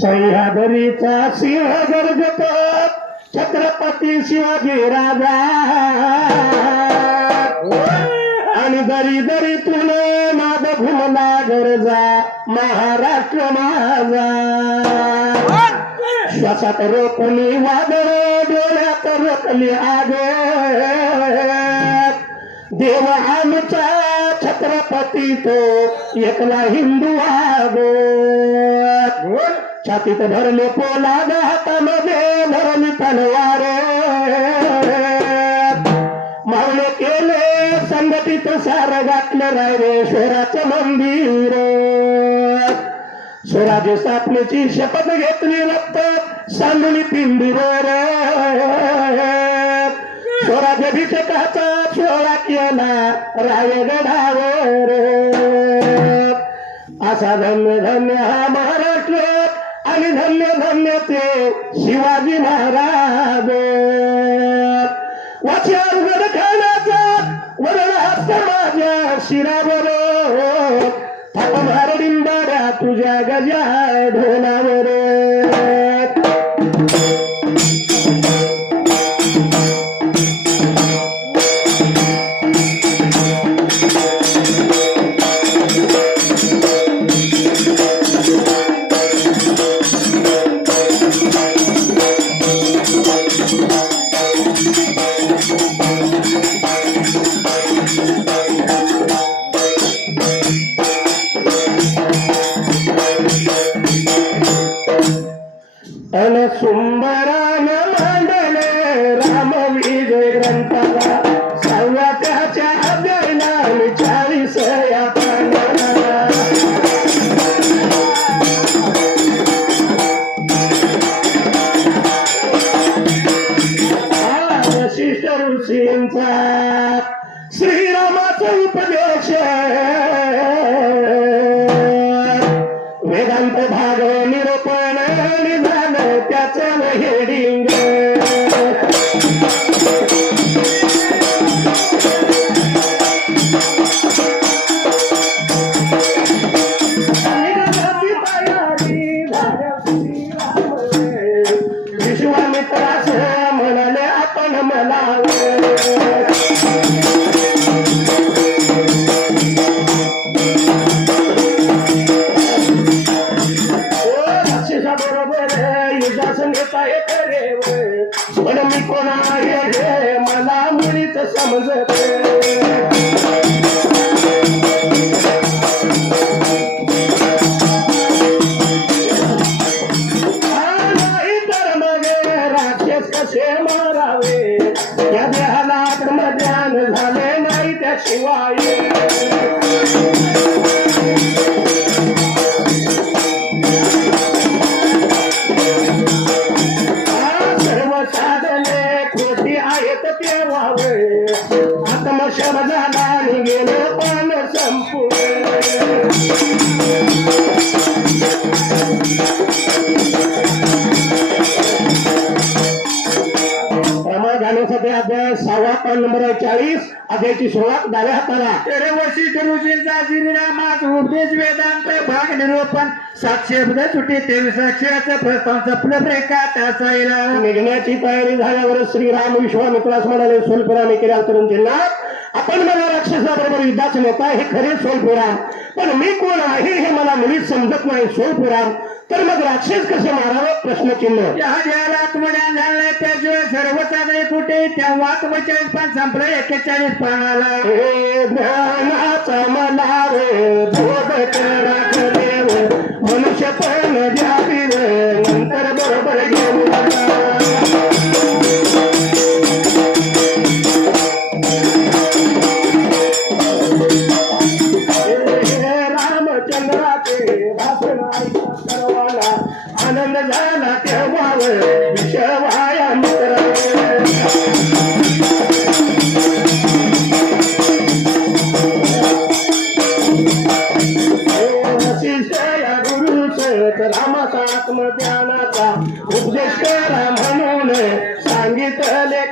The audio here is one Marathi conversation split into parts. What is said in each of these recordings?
सह्याद्रीचा सिंह गर्जतो छत्रपती शिवाजी राजा आणि दरी दरीतून नाद घुमला गरजा महाराष्ट्र माझा श्वासात रोखली वादळ डोळ्यात रोखली आग देव आमचा छत्रपती तो एकला हिंदू आग छातीत धरले पोलाद हातामध्ये धरली तलवार मावळे केले संघटित सार घातलं रायरेश्वराचं मंदिर स्वराज्य स्थापनेची शपथ घेतली रक्त सांगली पिंडीवर स्वराज्याभिषेकाचा सोहळा केला रायगडावर असा धन्य धन्य हा महाराष्ट्र आणि धन्य धन्य ते शिवाजी महाराज वाच्यावर गड खाण्याचा वरण हस्त माझ्या शिरावर थाप भारडिंबाड्या तुझ्या गजा ढोलावर सुंदरान मांडले राम विजय ग्रंथाला सहाव्या त्याच्या अध्यायला 40 या पानाला वशिष्ठ ऋषींचा श्रीरामाचा उपदेश वेदांत भाग निरूपण निधान त्याचं हेडिंग विश्वामित्रास म्हणाले आपण मला पण मी कोण आहे हे मला मुळीच समजत नाही तर मग राक्षस कसे मारावे या देहाला आत्मज्ञान झाले नाही त्याशिवाय आत्मशब्दाला गेले पण संपूर्ण गाण्यासाठी अध्याय 6 पान नंबर 40 अध्यायाची सुरुवात डाव्या हाताला तेरे वशिष्ठ ऋषींचा श्रीरामाचा उपदेश वेदांत भाग निरूपण 7 शब्द सुटी 23 अक्षराचं प्रस्थान संपलं ब्रेकात असायला निघण्याची तयारी झाल्यावर श्रीराम विश्वामित्रास म्हणाले सोलपुराने केल्या तरुणजींना आपण मला राक्षसाबरोबर युद्धाच नेता हे खरे सोलपुराण पण मी कोण आहे हे मला मुळीच समजत नाही सोलपुराण तर मग राक्षस कसे मारावं प्रश्नचिन्ह ज्याला आत्मज्ञान झालंय त्याशिवाय सर्व साधने कुठे तेव्हा 42 पान संपलं 41 पानाला हे ज्ञानाचा मला रे बोध करा देव मनुष्य पण द्यावी नंतर बरोबर घेऊ रामचंद्राचे भाषण सर्वांना आनंद झाला तेव्हा विषवाया मित्र रामाचा आत्मज्ञानाचा उपदेश करा म्हणून सांगितले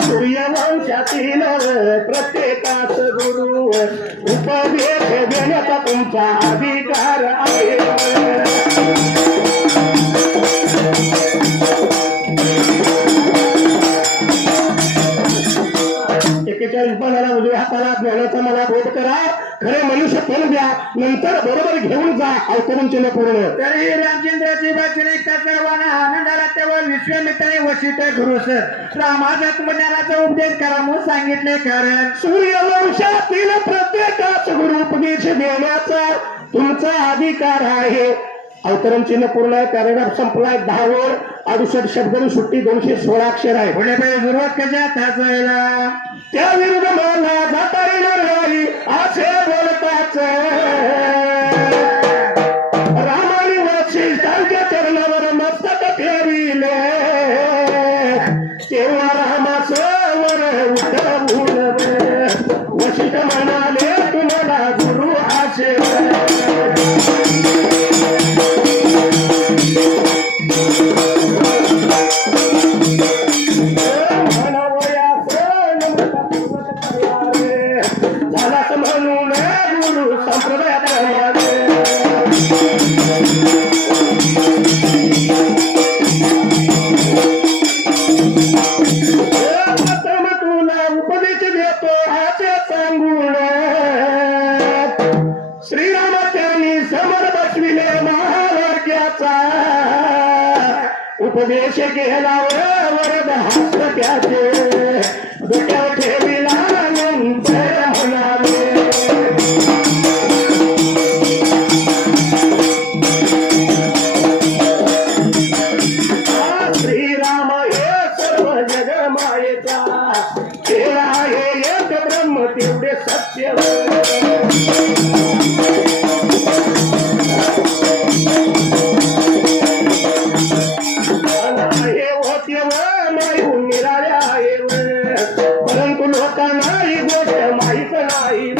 सूर्यवंश वंशातील प्रत्येकाच गुरु उपदेश देण्याचा तुमचा अधिकार आहे. 41 बनाला उजव्या हाताला ज्ञानाचा मला बोध करा, खरे मनुष्य पण द्या, नंतर बरोबर घेऊन जा अवतरण चिन्ह पूर्ण. तरी रामचंद्राची वाचनिकता आनंदाला तेव्हा विश्वामित्राने वशिष्ठ गुरु सर रामाचा ज्ञानाचा उपदेश करा म्हणून सांगितले. कारण सूर्यवंशातील प्रत्येकाच गुरु उपदेश देण्याचा तुमचा अधिकार आहे. अवतरण चिन्ह पूर्ण आहे. पॅरेग्राफ संपलाय. 10 ओळ 68 शब्द सुट्टी 216 अक्षर आहे. पुढे पुढे सुरुवात कशा तासायला त्या विरुद्ध मला जाता येणार नाही असे बोलताच रामाने वशिष्ठांच्या चरणावर मस्तक ठेविले. तेव्हा रामासवर उठवून वशिष्ठ म्हणाले तुम्हाला गुरु असे. म्हणून गुरु संप्रदाय तुला उपदेश देतो असे सांगून श्रीराम त्यांनी समर बसविले महावाक्याचा उपदेश केला वरद हास्य त्याचे डोक्यावर ठेविला नंतर म्हणाले. श्रीराम हे सर्व जगमायेचा खेळ आहे एक ब्रह्म तेवढे सत्य. परंतु लोकांना ही गोष्ट माहीत नाही.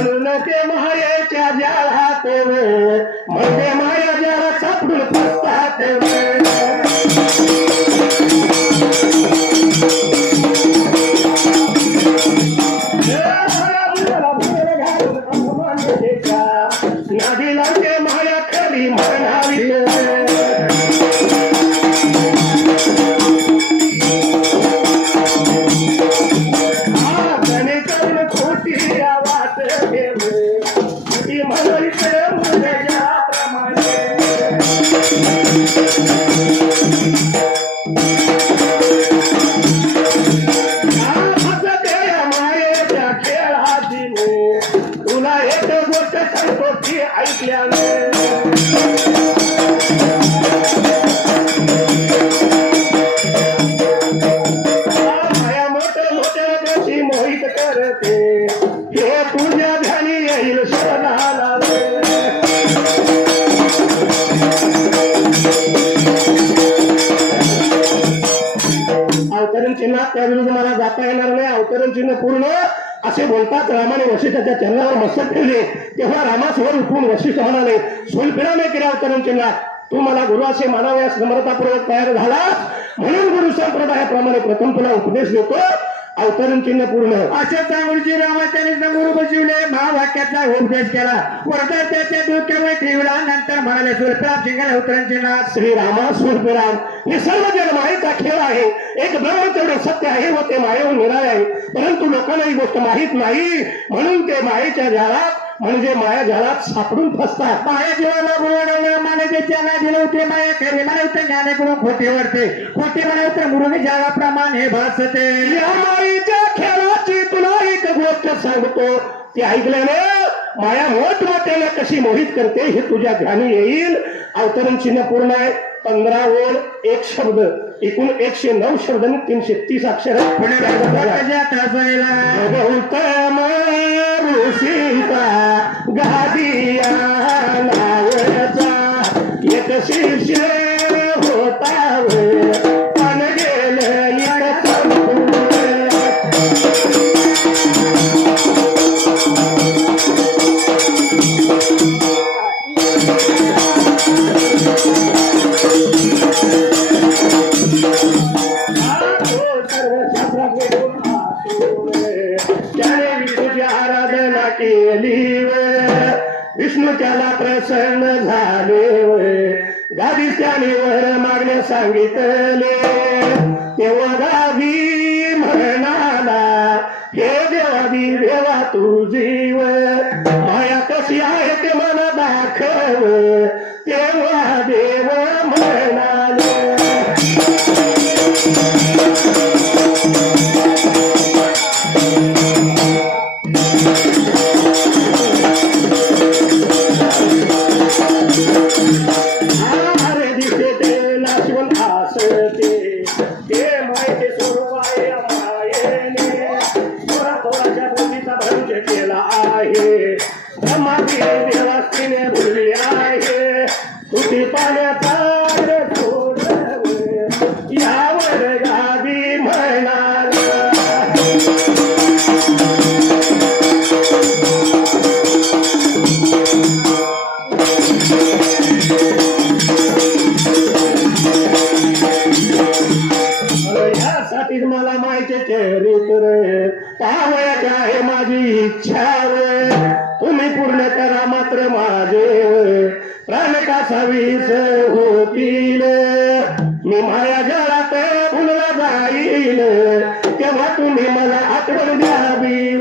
म्हणून ते मायेच्या जाळात म्हणजे माया जाळा सापडून फसतात. नदीला ते माया खरी म्हणावी. गणे करून खोटी आवाज ती म्हणायचे मुलाप्रमाणे. मायेच्या खेळाची तुला एक गोष्ट सांगतो ती ऐकल्याने माया मोठ्या गोष्टी मोहित करते हे तुझ्या ध्यानी येईल शोधाला. अवतरण चिन्ह त्या विरुद्ध मला जाता येणार नाही. अवतरण चिन्ह पूर्ण असे बोलतात. रामाने वशिष्ठाच्या चरणावर मस्तक ठेवले. तेव्हा रामासवर उठून वशिष्ठ म्हणाले सोलपिराने केले अवतरण चिन्ह तू मला गुरु असे मानाव्यास नम्रतापूर्वक तयार झाला म्हणून गुरु संप्रदायाप्रमाणे प्रथम तुला उपदेश देतो. अवतरण चिन्ह पूर्ण अशा सांगूची रामाच्याने समोर बसविले महावाक्याचा उपदेश केला. वरदा त्याच्या डोक्यावर ठेवला. नंतर म्हणाले सुरपिराम शिंगाला अवतरण चिन्ह श्रीरामा सुरपिराम हे सर्व जग मायेचा खेळ आहे. एक ब्रह्म तेवढे सत्य आहे व ते मायेहून निराळे आहे. परंतु लोकांना ही गोष्ट माहीत नाही म्हणून ते मायेच्या जाळात म्हणजे माया जाळात सापडून फसतात. माया जीवाला बोलवलं माने त्याला दिलं होते माया खरी म्हणावतं ज्ञानेकडून खोटे वाढते खोटे म्हणावतं मृग जाळाप्रमाणे हे भासते. या मायेच्या खेळाची तुला एक गोष्ट सांगतो ती ऐकल्याने माया मोठमोठ्याने कशी मोहित करते हे तुझ्या ध्यानी येईल. अवतरण चिन्ह पूर्ण आहे. 15 ओळ 1 शब्द एकूण 109 शब्द आणि 330 अक्षर. गौतम ऋषीचा गादिया नावाचा एक शिष्य होता पण गेलं एक संपूर्ण. झाले गादी त्याने वर मागण्या सांगितले तेव्हा गादी म्हणाला हे देवादी देवा तू जीव माया कशी आहे ते मला दाखव तेव्हा देव म्हणाले अरे दिसे ते नाशिवून हसते ते मायेचे स्वरूप आहे मायेने थोडा थोडाच्या बुद्धीचा भंग केला आहे ब्रह्माची देवास्तीने भुलली आहे तुझी पाण्याचा सोड यावर गादी म्हणाल यासाठीच मला माहिती चरित्र पाहावयाचे आहे माझी इच्छा तुम्ही पूर्ण करा मात्र माझे प्राण कासावीस होतील मी माया जळात भुलला जाईल तेव्हा तुम्ही मला आठवण द्यावी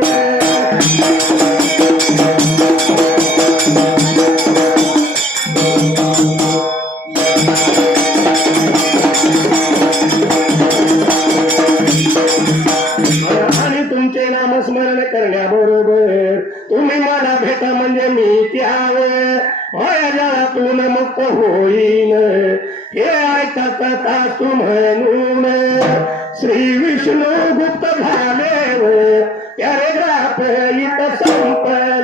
आणि तुमचे नामस्मरण करण्याबरोबर तुम्ही मला भेटा म्हणजे मी त्यावर माया जळातून मुक्त होईन हे ऐकता तू म्हणून श्री विष्णू गुप्त झाले पॅरेग्राफ इथं संपलं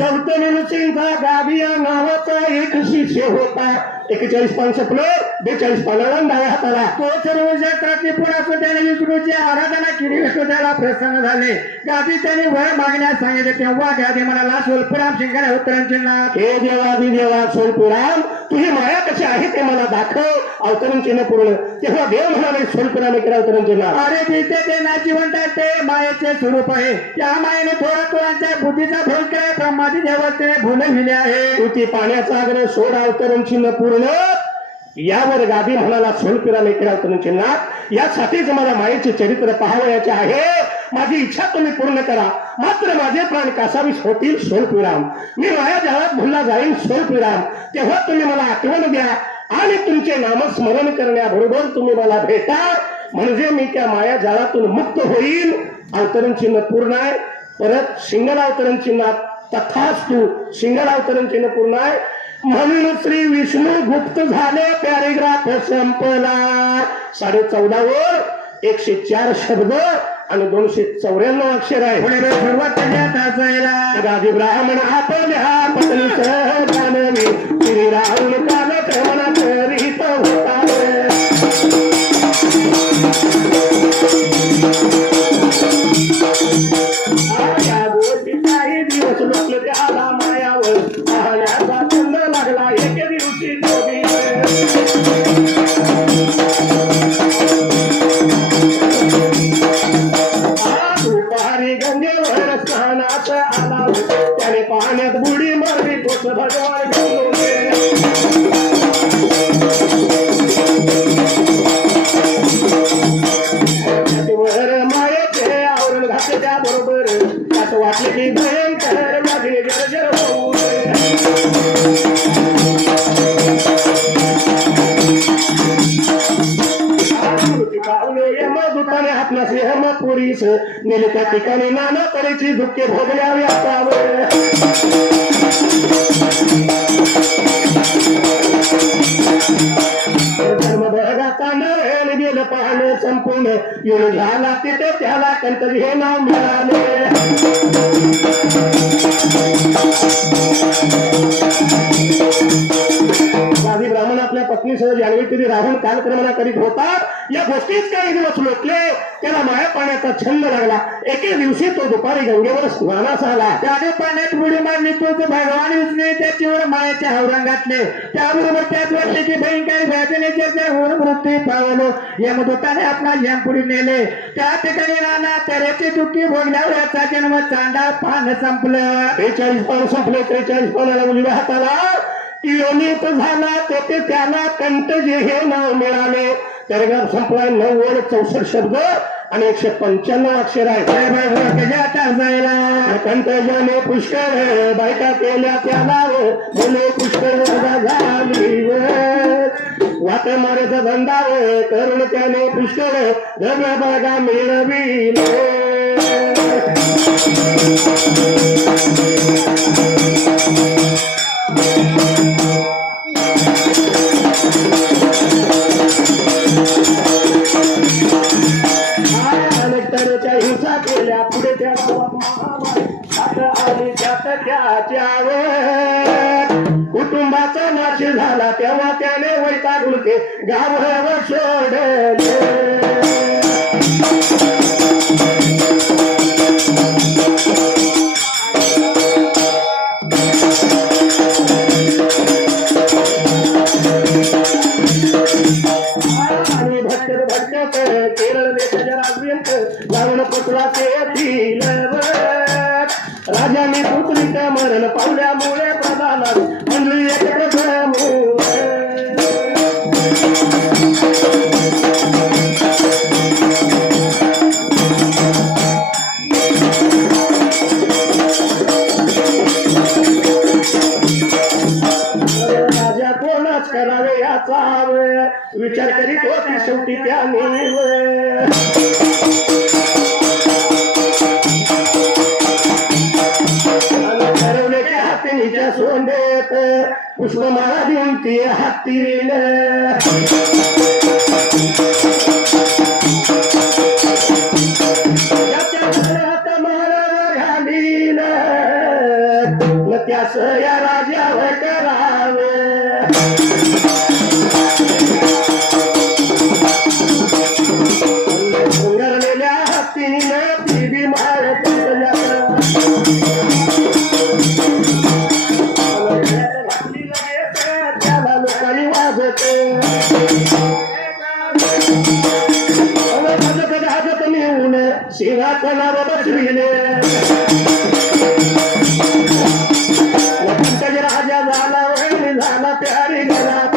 गौतमी ऋषींचा गादी या नावाचा एक शिष्य होता 41 पान संपलं 42 पानाला डाव्या हाताला तो सर्व जगाची पुन्हा त्याने विष्णूची आराधना केली विष्णू त्याला प्रसन्न झाले गादी त्याने वर मागण्यास सांगितले तेव्हा गादी म्हणाला स्वल्पराम शिंगाने उत्तरांचे नाथ हे देवादी देवा स्वल्पराम तुझी माया कशी आहे ते मला दाखव अवतरण चिन्ह पूर्ण तेव्हा देव म्हणाले स्वल्पराम केला अवतरण चिन्ह अरे तिथे ते ना जिवंत आहे ते मायेचे स्वरूप आहे त्या मायेने थोडा थोड्यांच्या बुद्धीचा भोग केला ब्रह्मादी देवतेने भुलविले आहे तू ती पाण्याचा आग्रह सोड अवतरण चिन्ह पूर्ण यावर गादी म्हणाला स्वल्पराम केला अवतरण चिन्हात यासाठीच मला मायेचे चरित्र पाहावयाचे आहे माझी इच्छा तुम्ही पूर्ण करा मात्र माझे प्राण कासावीस होतील स्वल्पराम मी माया जळात भुलला जाईन स्वल्पराम तेव्हा तुम्ही मला आठवण द्या आणि तुमचे नामस्मरण करण्याबरोबर तुम्ही मला भेटा म्हणजे मी त्या माया जाळातून मुक्त होईल अवतरण चिन्ह पूर्ण आहे परत सिंगल अवतरण चिन्हात तथास्तु सिंगल अवतरण चिन्ह पूर्ण आहे म्हणून श्री विष्णू गुप्त झाले पॅरेग्राफ संपला 14.5 वर 104 शब्द आणि 294 अक्षर आहे पुढे सुरुवात करण्यात गादी ब्राह्मण आपल्या पत्नी जानवी श्री राहुल काल क्रमणा करीत होता या गोष्टी काही दिवस लोकले त्याला मायावर पाहण्याचा छंद लागला एके दिवशी जोगी दुपारी गंगेवर स्नानात आला त्याने पाण्यात बुडी मारली तोच भगवान वर मायेचे आवरण घातले त्याबरोबर असं वाटलं की भयंकर माझी जर्जर होऊ यमदूताने आपला सिंहमपुरीस नेले त्या ठिकाणी नाना तऱ्हेची दुःखे भोगल्यावी असावं धर्मभगाचा नरेल गेलं पाहणं संपूर्ण येऊन झाला तिथे त्याला कंतरी हे नाव मिळाले गादी ब्राह्मण आपल्या पत्नी सह जानवी कधी राहून कालक्रमणा करीत होता. या गोष्टीच काही दिवस लोटले. त्याला माया पाण्याचा छंद लागला. एके दिवशी तो दुपारी गंगेवर स्नानास आला. त्याने पाण्यात बुडी मारली. तो भगवान विष्णू त्याच्यावर मायाच्या आवरण घातले. त्याबरोबर त्याच वाटले की भयंकर व्याधीने होऊन मृत्यू पावलो. यमदूताने आपला यमपुरी नेले. त्या ठिकाणी नाना तऱ्हेचे दुःखी भोगल्यावर याचा जन्म चांडा पान संपलं. 43 पान संपले. 43 पानाला उजव्या हाताला योनित झाला. तेथे त्याला कंठ जे हे नाव मिळाले. पॅरेग्राफ संपलाय. 964 शब्द आणि 195 अक्षर आहे. कंठ जाणे पुष्कळ बायका केल्या त्याला मुले पुष्कळ झाली वाट मारेचा धंदा करून त्याने पुष्कळ द्रव्य बघा मिळविले. हिंसा केल्या पुढे कुटुंबाचा नाश झाला तेव्हा त्याने वैतागून ते गावावर सोडले. केरळ देशाच्या राजवीर लावण पुत्राचे राजाने पुत्रीचं मरण पावल्यामुळे प्रधान मंडळी राजा कोणाच करावे याचा विचार करीत होती. शेवटी त्याने ठरवले की हातीच्या सोंडेत पुष्पमाळा देऊन ती हातीन घालीन त्यास या राजावर करावे. उंगरलेल्या हातीनं ती बी मारत त्याला लोकांनी वाजत हाजत नेऊन सिंहासनावर बसविले. राजा झाला वैरी झाला प्यारी घरात.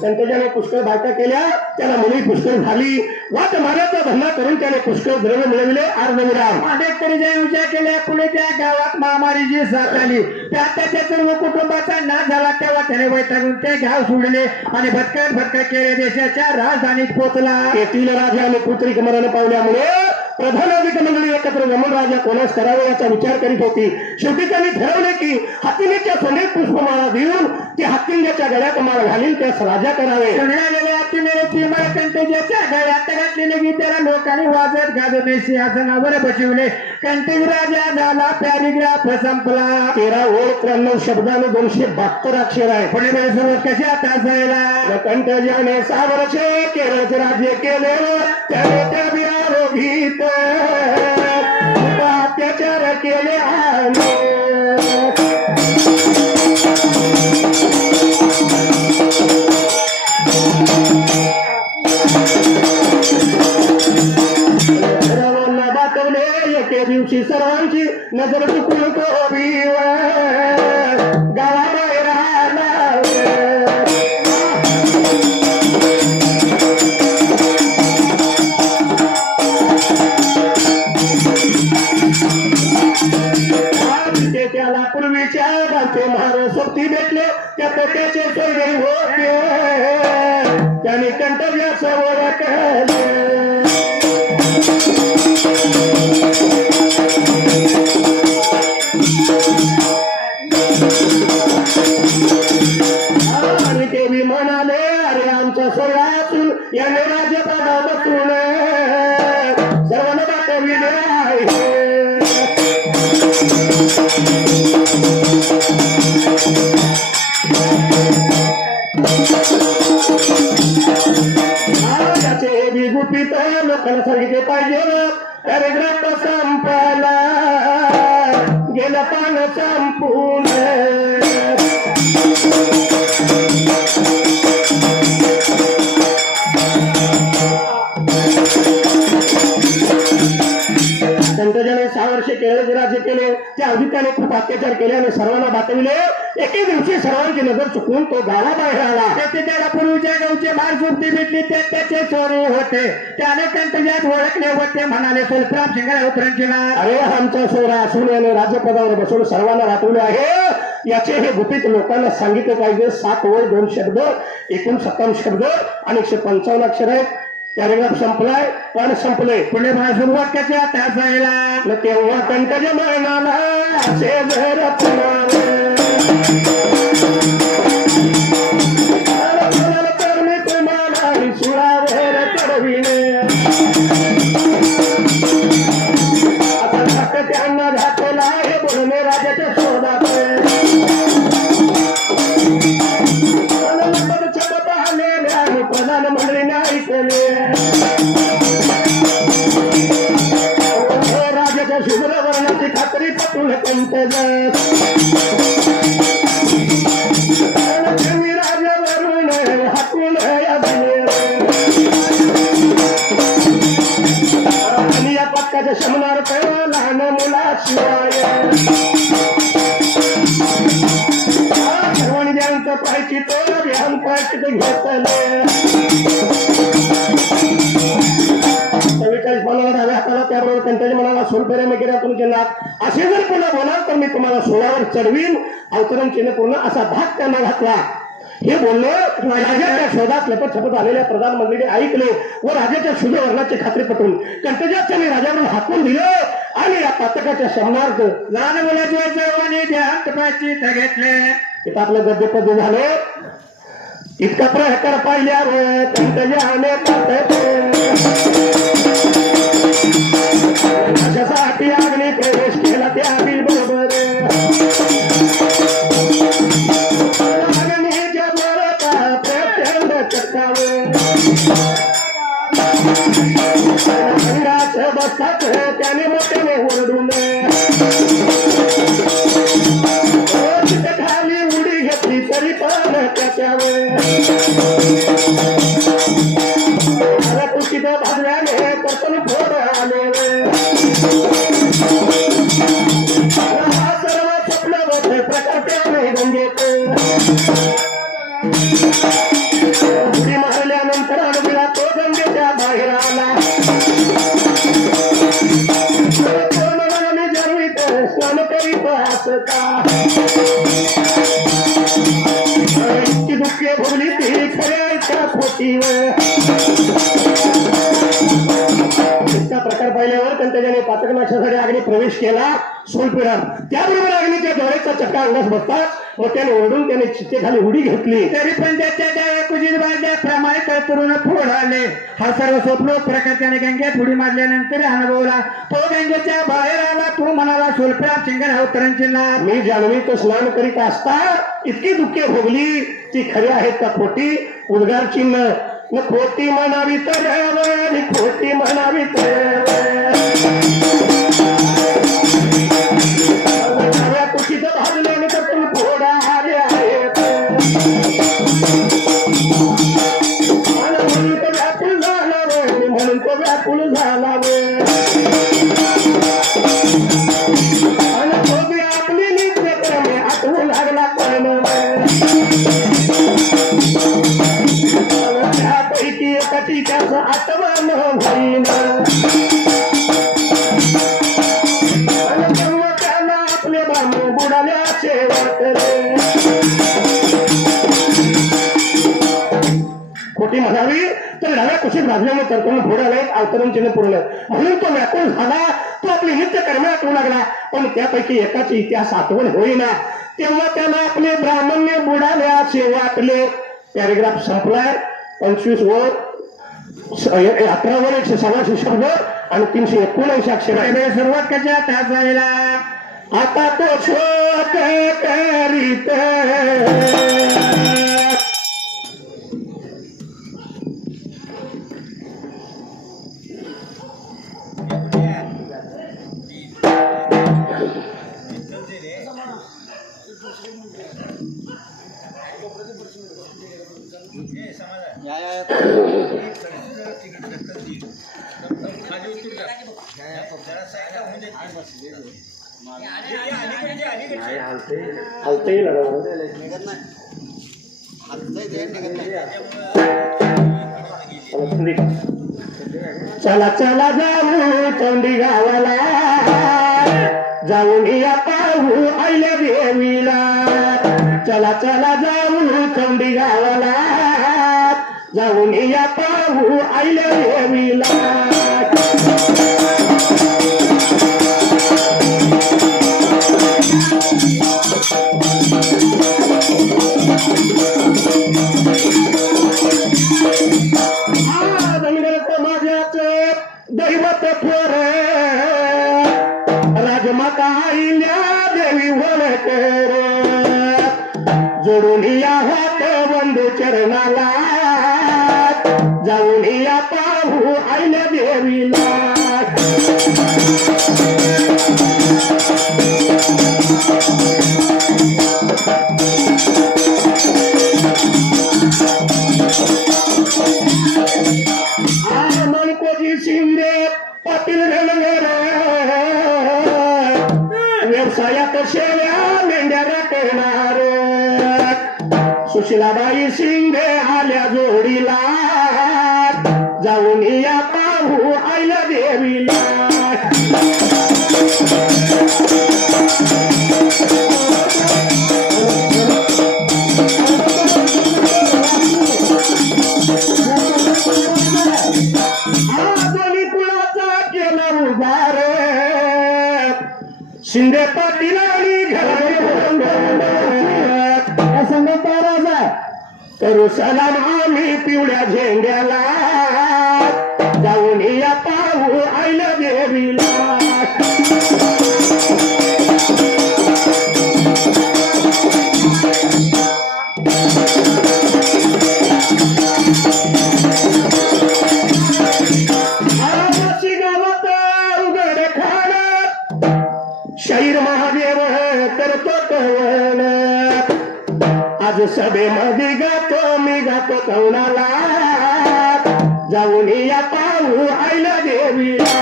संतजाने पुष्कळ बायका केल्या. त्याला मुली पुष्कळ झाली. वाट मारायचा धंदा करून त्याने पुष्कळ द्रव्य मिळविले. अर्धविराम अनेक तरी विचार केल्या. पुढे त्या गावात महामारीची साथ आली. त्यात त्याच्या सर्व कुटुंबाचा नाश झाला. तेव्हा त्याने वैतागून ते गाव सोडले आणि भटकत केले देशाच्या राजधानीत पोहोचला. तेथील राजा आणि पुत्री मरण पावल्यामुळे प्रधानाधिक मंडळी एकत्र जमून राजा कोणास करावे याचा विचार करीत होती. शेवटी त्यांनी ठरवले की हत्तीनेच्या सोनेत पुष्पमाळा देऊन ती हत्तींच्या गळ्यात माळ घालील त्यास राजा करावे. कंटेजाच्या गळ्यात घातलेले की त्याला लोकांनी वाजत गाजत सिंहासनावर बसविले. कंटेज राजा झाला. पॅरिग्राफ संपला. 13 ओळ 93 शब्दाने 272 अक्षर आहे. पुढे सुरुवात कशा तासायला. कंटेजाने 6 वर्षे केरळचे राज्य केले. त्याने त्या बिरारोगीत अत्याचार केले आहे. एके दिवशी सर्वांची नजर चुकून तो गावाबाहेर आला. त्याला पूर्वीच्या गावचे महाराज सोबती भेटले. त्या त्याचे सोयरे होते. त्याने कंटव्या समोर केले. आणि ते बी म्हणाले अरे आमच्या सोयातून याने राज्यपाला बसून सर्वांना दाखविले आहे. अत्याचार केले आणि सर्वांना बातविले. एके दिवशी सर्वांची नजर चुकून तो गावाबाहेर आला. तेथे त्याला पूर्वीच्या गावचे मार सुट्टी भेटली, ते त्याचे चोरी होते. त्याने कंटजात ओळखले होते, म्हणाले सोलप्राम शिंगारा उतरांची नाव. अरे आमचा सोहरा असून याने राजपदावर बसवून सर्वांना वाटवले आहे. याचे हे गुपित लोकांना सांगितले पाहिजे. 7 ओळ 2 शब्द एकूण 57 शब्द आणि 155 अक्षर आहेत. पॅरेग्राफ संपलाय, पण संपले. पुढे मला सुरुवात कशी आता जायला न तेव्हा कंटज म्हणाला असे जर तर मी तुम्हाला सुळावर चढविणे. आता धाक त्यांना घातला हे बोलणे राजाच्या शोधात. छपत आलेले आणि प्रधानमंत्रीने ऐकले. राजाच्या शुभ्र वर्णाची खात्री पटून कंटज राजावरून हाकून आणि या पक्काच्या शमनार्थ लहान मुलाशिवाय सर्वांनी ज्यांचं पाहिजे तो ध्यान पाहिजे ते घेतले. 44 म्हणाला डाव्या हाताला, त्याबरोबर कंटाळी म्हणाला सोलपेऱ्या मी केल्या तुमच्या नाक. असे जर पुन्हा बोलाल तर मी तुम्हाला सोळावर चढवीन. अवतरण चिन्ह पूर्ण असा धाक त्यांना घातला. हे बोलणे राजाच्या शोधात लपत छपत आलेल्या प्रधानमंत्रीने ऐकले व राजाच्या शुभ वर्णाची खात्री पटवून कंटजात त्यांनी राजावर हाकून दिले आणि या पातकाच्या शमनार्थ लहान मुलाच्या सर्वांनी ध्यान तपासची घेतले. इथं आपलं गद्यपद्य झाले. इतका प्रहकार पाहिल्यावर कंटजाने कशासाठी अग्नी प्रवेश केला त्या बरोबर. अग्नीच्या बरोबर प्रचंड चटकावे बसतात त्याने मोठ्याने ओरडून खाली उडी घेतली तरी पण त्याच्यावर कुशीत भाजल्याने परतून फोड आले. हा सर्व स्वप्न होते प्रकार त्याने गंगेत. उडी मारल्यानंतर अडविला तो गंगेच्या बाहेर आला. जरवीत स्नान करीत असता इतकी दुःखे भोगली ती खऱ्याच्या खोटीवर. इतका प्रकार पाहिल्यावर कंटजाने पातकनाशासाठी अग्नी प्रवेश केला सोलपेरात. त्याबरोबर अग्नीच्या ज्वारेचा चक्का अंगास बसतात व त्याने ओरडून त्याने चित्तेखाली उडी घेतली. तरी पण त्याच्या त्या कुजीत बांधल्याप्रमाणे करून फोड आले. हा सर्व स्वप्न प्रकार त्याने गंगेत उडी मारल्यानंतर अनुभवला. तो गंगेच्या बाहेर आला. तो म्हणाला सोलप्राम शिंगारा उतरांची नाव. मी जाणवी तो स्नान करीत असता इतकी दुःखे भोगली ती खरी आहेत का खोटी. उद्गार चिन्ह न खोटी म्हणावी तर खोटी म्हणावी तर कुशीत भाजल्याने तर तुम्ही फोडा आले आहेत. म्हणून तो व्याकुळ झाला वे, म्हणून तो व्याकुळ झाला वे. आणि तो बी आपली नित्यक्रमे आठवू लागला पण त्यापैकी एकाची त्याचं आठवण होईन. आणि तेव्हा त्याला आपले बांबू बुडाल्याचे वाटले. खोटी म्हणावी तर डाव्या कुशीत भाजल्याने तरतून फोडाले अवतरण चिन्ह पूर्ण. म्हणून तो व्याकुळ झाला. तो आपली नित्य कर्मे आठवू लागला पण त्यापैकी एकाची इतिहास आठवण होईना. तेव्हा त्याला आपले ब्राह्मण्य बुडाले असे वाटले. पॅरेग्राफ संपलाय. 25 वर 11 वर 186 शब्द आणि 379 अक्षर आहे. सुरुवात कशी आता जायला आता तो शोध करीत हलता येईल आता. चला चला जाऊ चौंडी गावाला, जाऊन या पाहू आईल्या देवीला. चला चला जाऊ चौंडी गावाला, जाऊन या पाहू आईल्या देवीला. दैवत थोर राजमाता आईल्या देवी होळकर, जोडून या हात बंधू चरणाला, जाऊन या पाहू आईल्या देवीला. शिंदे पाटील रणगर व्यवसायात शेळ्या मेंढ्या राखणार, सुशीलाबाई शिंदे आल्या जोडीला, जाऊन या पाहू आईल्या देवीला. शिंदे पाटील आणि घराचा करू सलाम आम्ही पिवळ्या झेंड्याला, जाऊन या पाहू आईल्या देवीला. शाहीर महादेव करतो कवण, आज सभेमध्ये गातो मी गातो कवनाला, जाऊन या पाहू आईल्या देवीला.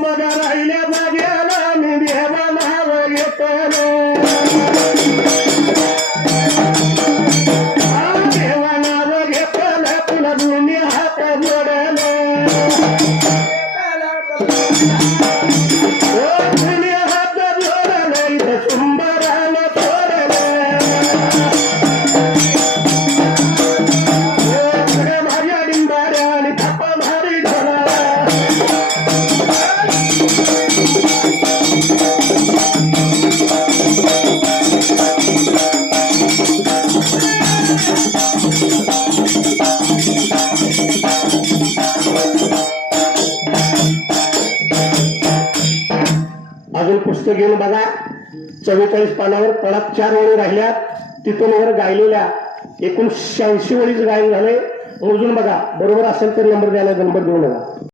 बघा राहिल्या जाग्याला मी देवा नाव घेतो, अजून पुस्तक घेऊन बघा. 44 पानावर परत 4 ओळी राहिल्या, तिथून वर गायलेल्या एकूण 86 ओळीच गायन झालंय. मोजून बघा, बरोबर असेल तर नंबर द्यायला नंबर देऊ नका.